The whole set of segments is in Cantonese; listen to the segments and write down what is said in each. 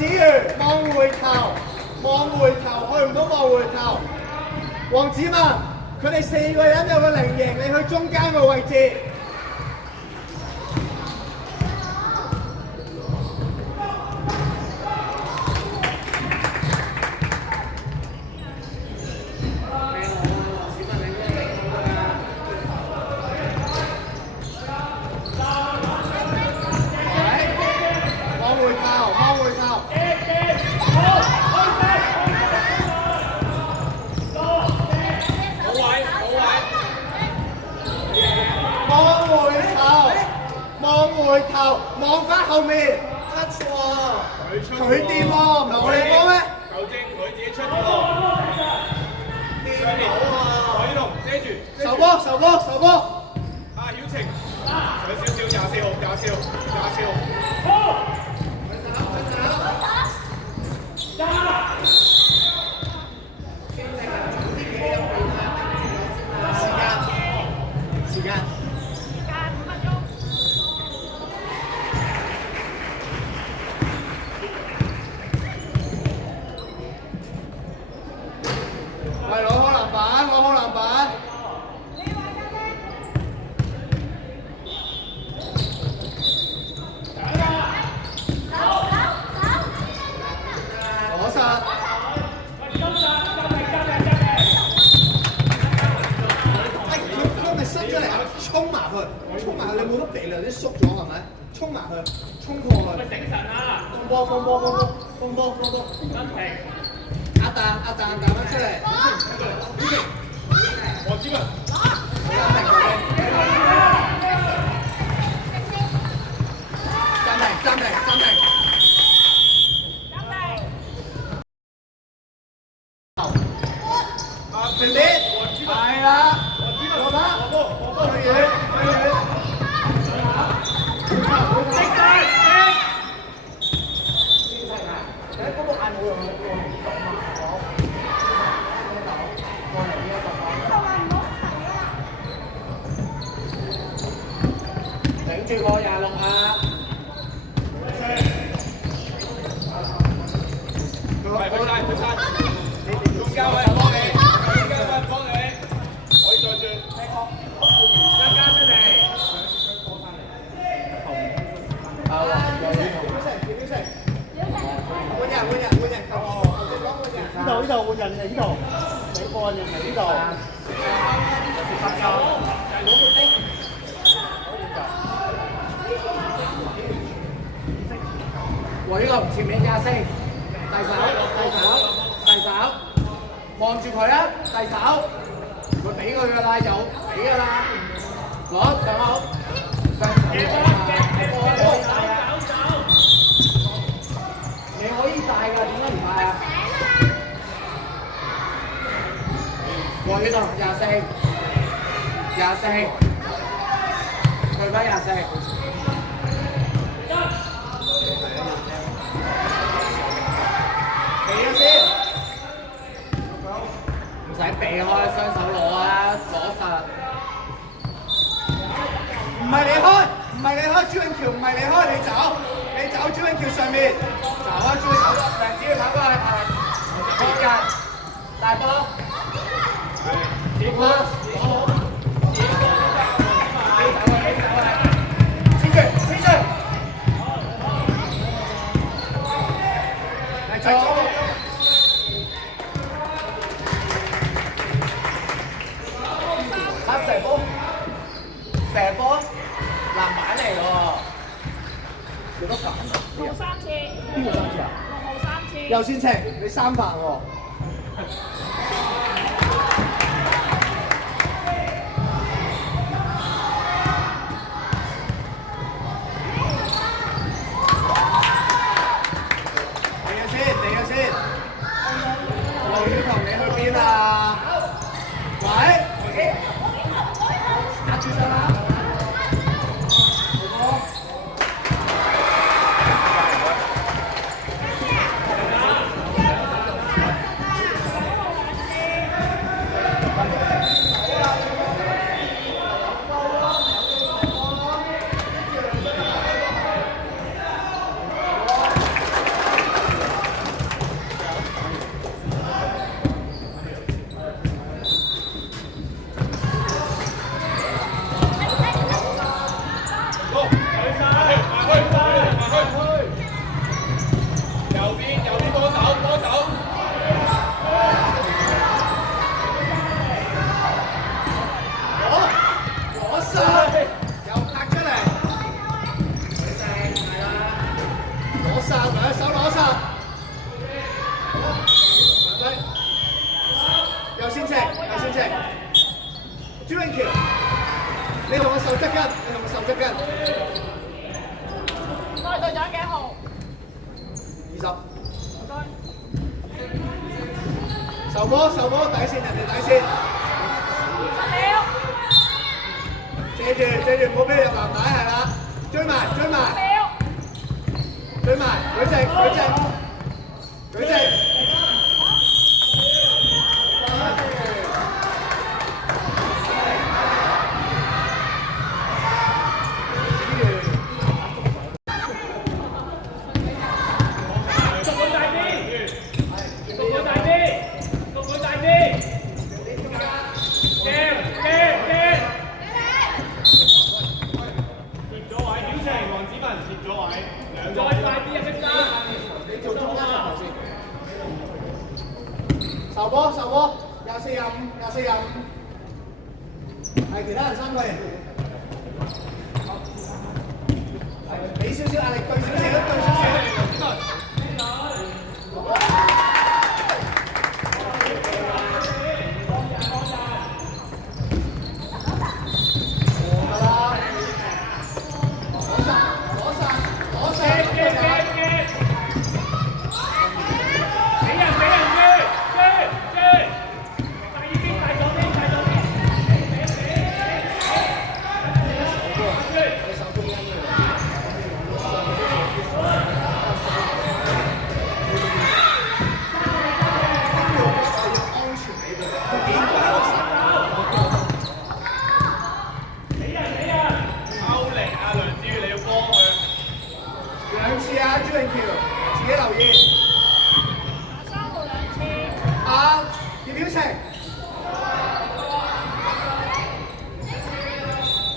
子瑜望回球，望回球，去唔到望回球。黃子文，佢哋4個人有個菱形，你去中間個位置。回頭望翻後面 touch 喎，佢掂喎，唔係我哋幫咩？球證佢自己出嘅喎，掂到喎，海龍遮住，受波受波受波。啊曉晴，上少少24號24號。時間。攞開籃板，攞開籃板。攞實。佢咪伸出嚟，衝埋去，衝埋去，你冇乜鼻梁，啲縮咗係咪？衝埋去，衝過去。醒神啊！放波！真平。阿蛋彈翻出嚟，黃子文，暫停，平啲，係啦，過吧，去遠，嗰個眼冇用。頂住我26啊！佢晒，中間位幫你，可以再轉，增加出嚟。換人，呢度換人嚟呢度，你個人嚟呢度。我呢個唔前面壓聲，遞手，望住佢啊，遞手，佢俾佢㗎啦，有俾㗎啦，攞上口，你可以帶㗎，點解唔帶啊？我呢度24，去翻24。避咗先，唔使避開，雙手攞啊，攞實。唔係你開，朱永橋唔係你開，你走朱永橋上面，走啊朱永橋，梁子要跑過去，好人，大波，接波，黐住，嚟走。射波，籃板嚟喎，幾多犯啊？6號3次。邊個3次啊？6號3次。右先程，你3犯喎。嚟咗先。劉宇彤，你去邊啊？喂？壓住上啦！你同我手側跟，你同我手側跟。我係隊長幾號20。唔該。受波，底線人哋底線。10秒。借住，唔好俾佢入籃底係啦，追埋。10秒。追埋，舉直。受波，24-25，係其他人3個人，俾少少壓力，對少少。朱永橋，自己留意。3號2次。葉曉晴。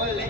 喂你，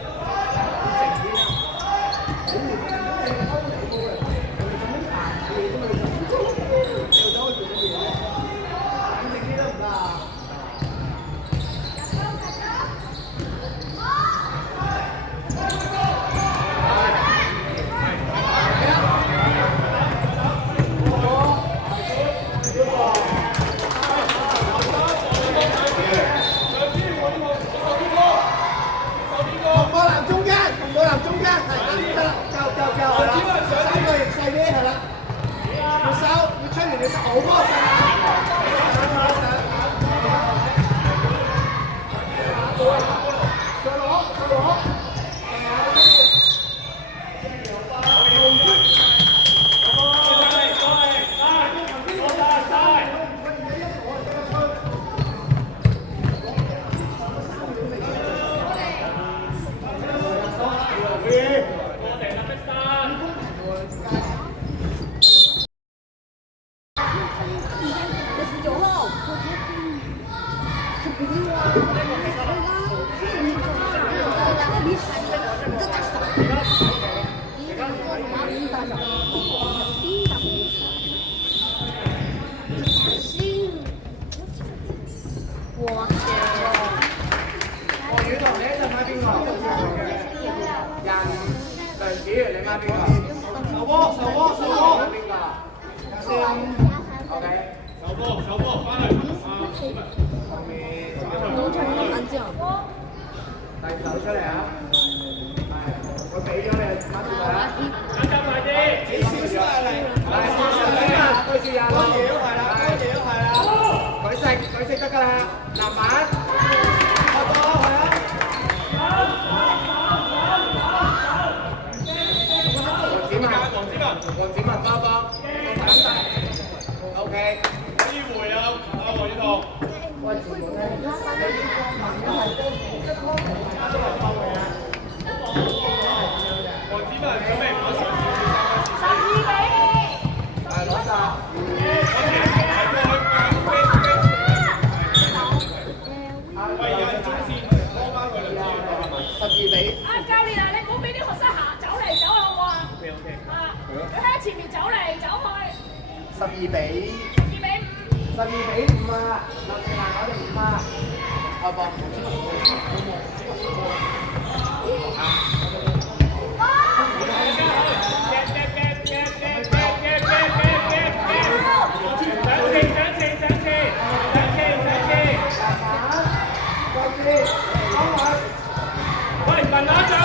喂人拿上去。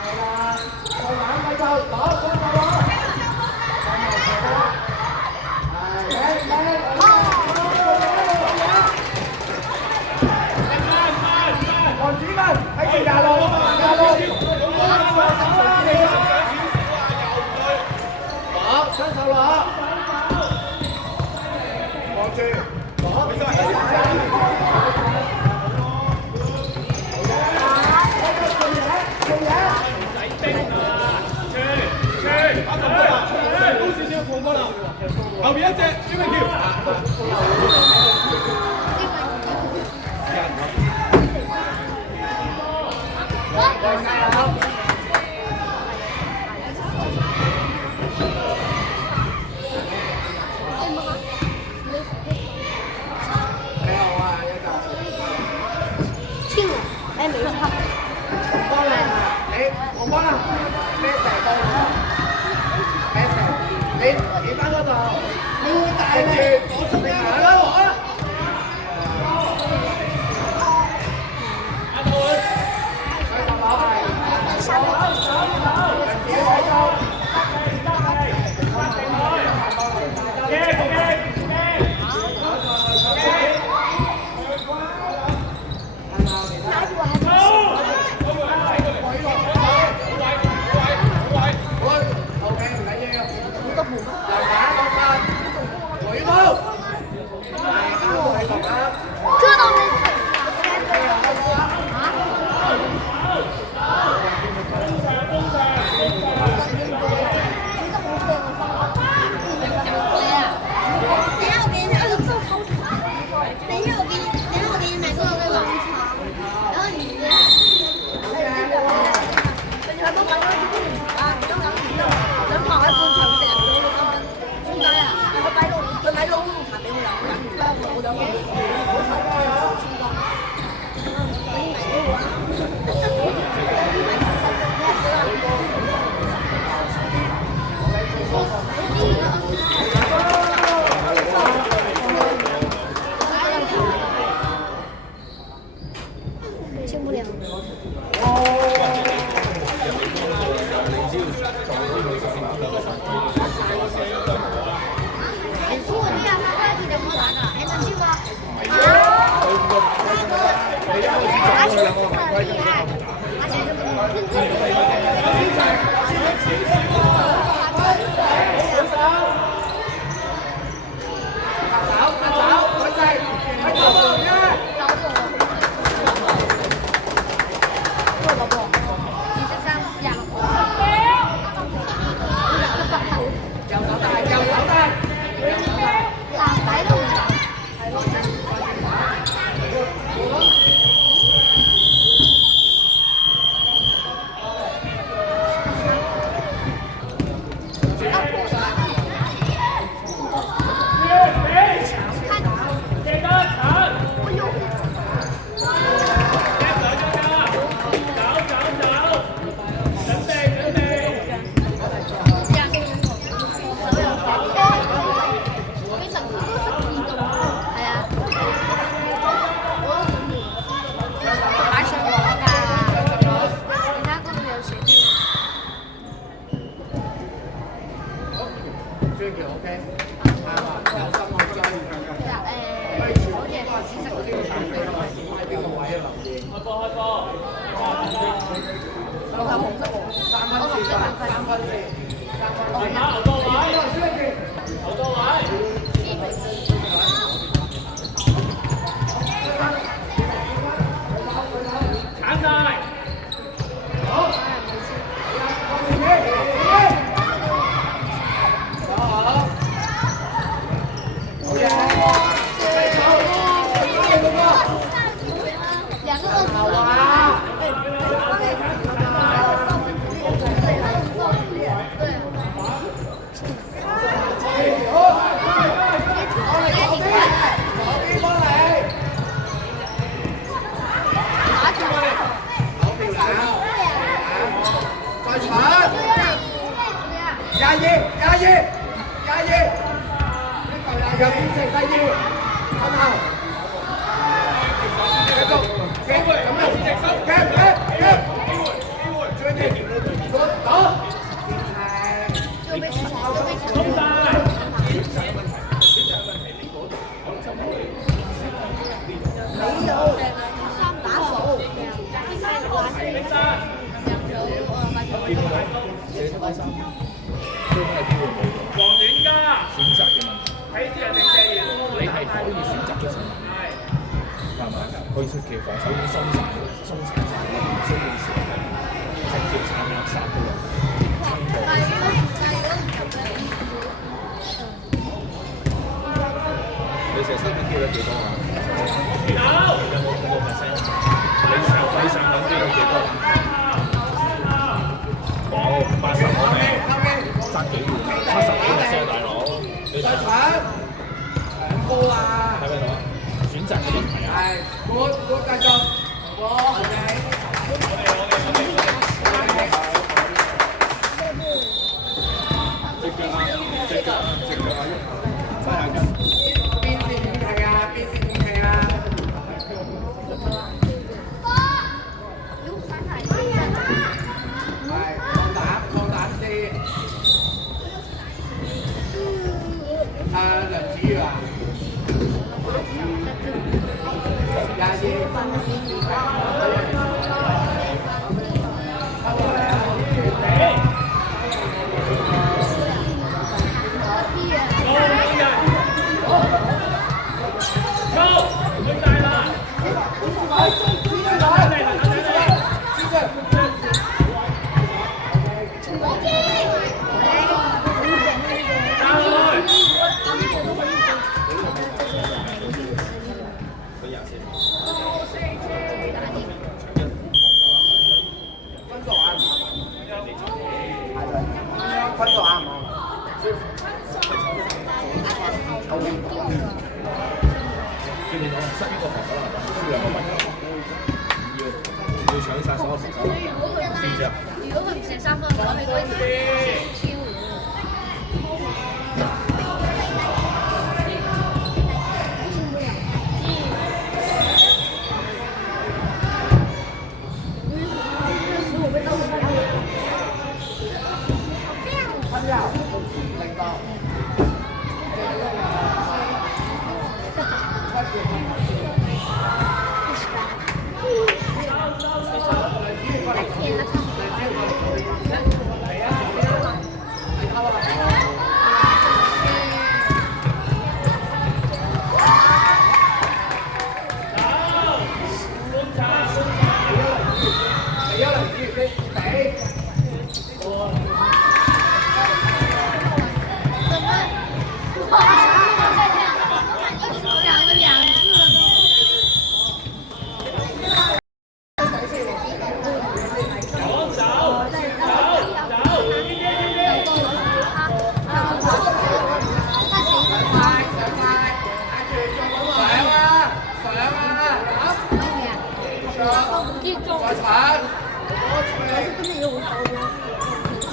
係啦，個籃咪就攞，幫手攞。黃子文喺住廿六，雙手攞，望住，攞，後邊一隻朱明橋。哎，没事。幫你，我幫啦，咩成個，咩成，你翻嗰度，要大力，攞出嚟啦，我啊！进不了。如果这样他快速点过来的，还能进吗？而且很厉害，而且繼續，繼續，咁啊，點解寫出低衫都係機會冇黃遠家選擇嘅問題。睇啲人定謝賢，你係可以選擇嘅時候，係咪？佢其實防守已經鬆晒，鬆弛晒啦，唔需要時候直接炒垃圾嘅人，撐你射三分機率幾多啊？有冇5%？你上輪機率幾多？冇80我哋爭幾遠？70%大佬，你睇搶波啊！睇咩到啊？選擇嘅問題啊！係，我繼續，我隻腳啊！隻腳啊！隻腳啊！揸下筋。邊線點踢啊？邊線點踢啊？係，放膽先。梁子瑜啊，廿二分，收過嚟啊！分數啱唔啱？叫你攞失呢個防守啦，輸2個位，要搶晒所有防守啦，知唔知啊？如果佢唔射3分，我哋嗰啲超。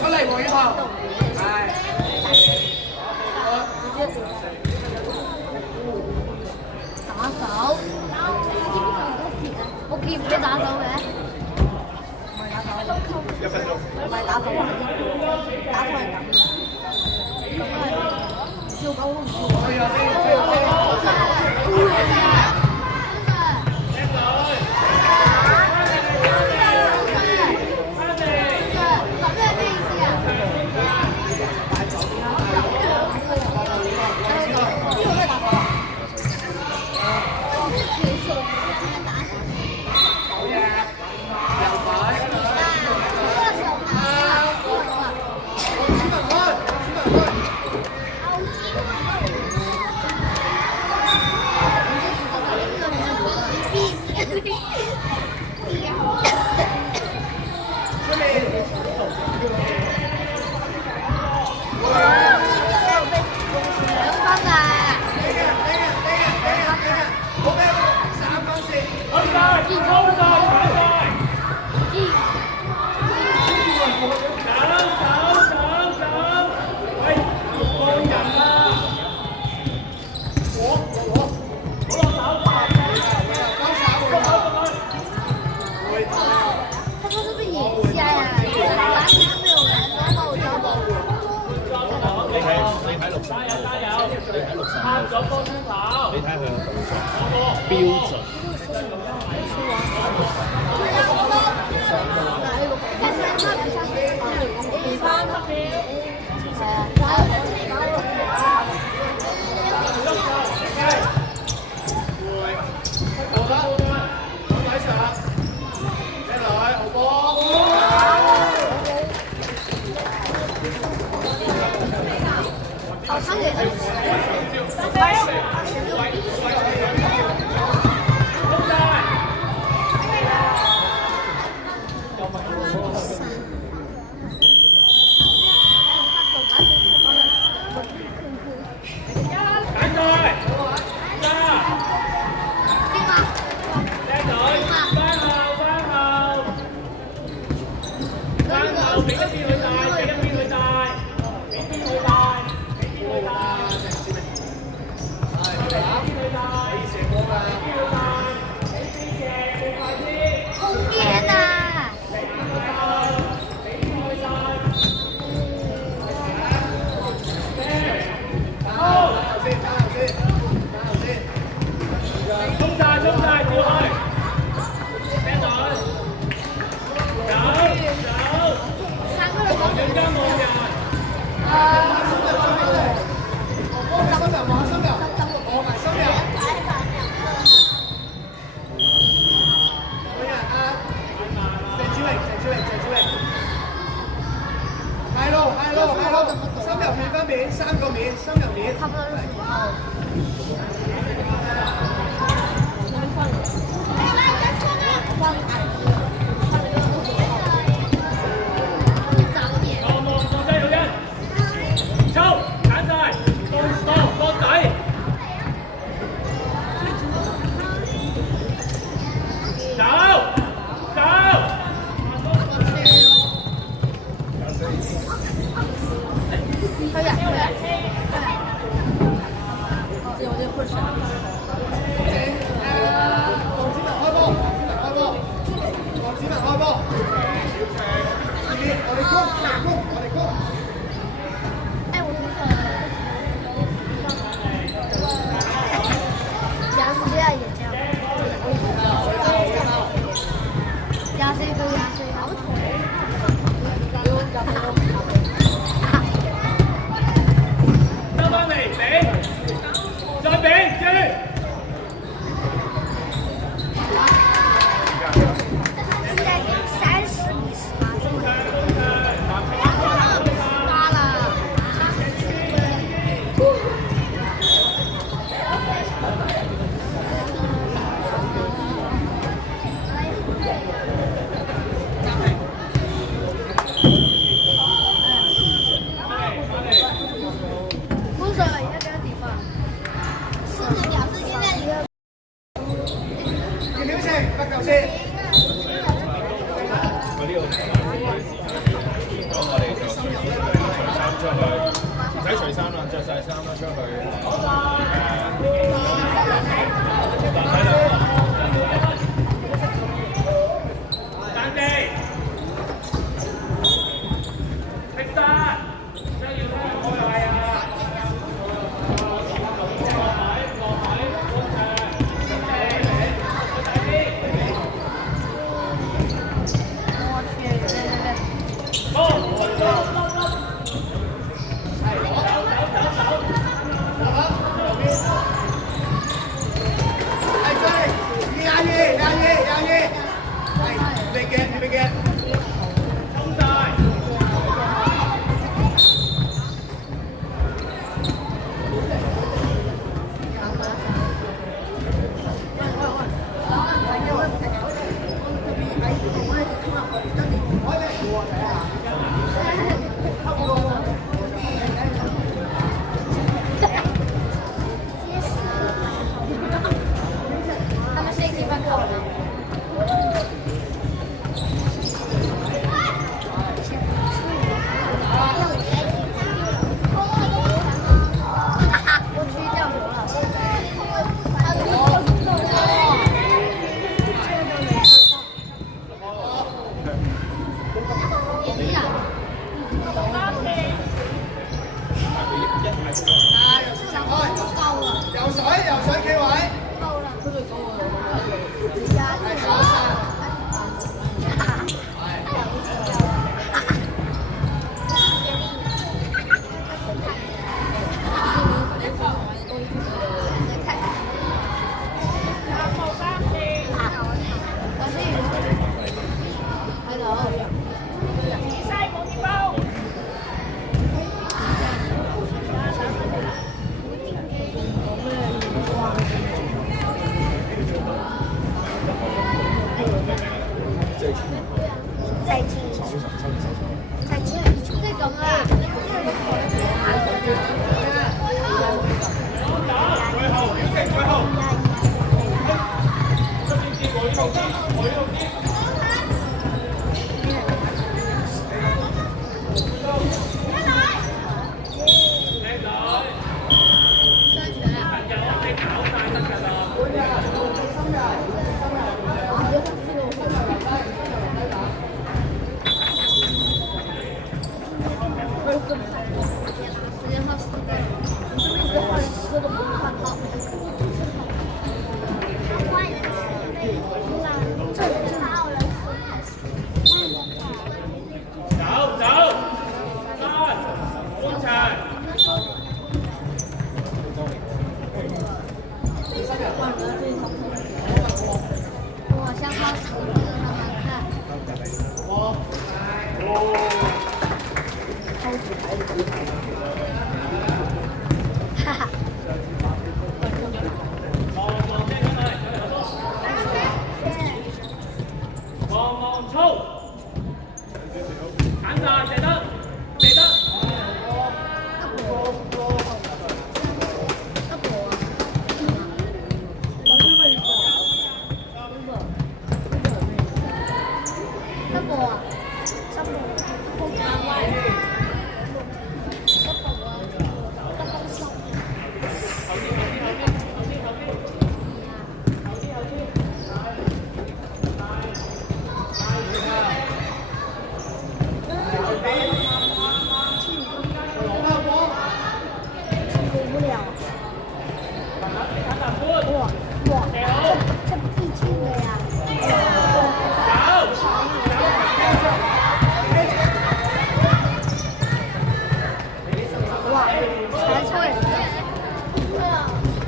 出嚟黃宇棠，係。打手，我見唔見打手嘅？唔係打手，1分鐘，唔係打手啊！打手係咁嘅，咁係笑狗都唔笑。你睇佢個動作標準。我西冇啲包。再見。再見，呢咁啊！最後表情，最後。出邊接我呢度接，我呢度接。我像超市一样好看。哈哈。望操，揀晒，射得，射得。这必进的呀！哇，全超人！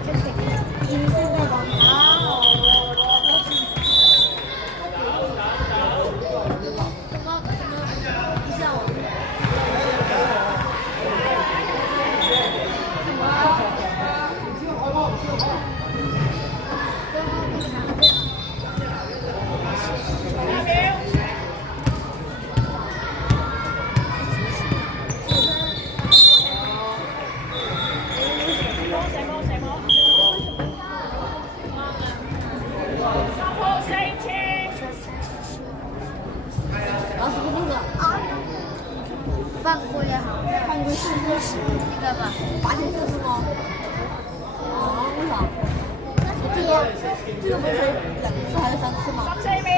这是银色的王朝。犯规也好，犯规是那个吧，罚球就是吗？哦，为啥？这个不是2次还是3次吗？ 14秒。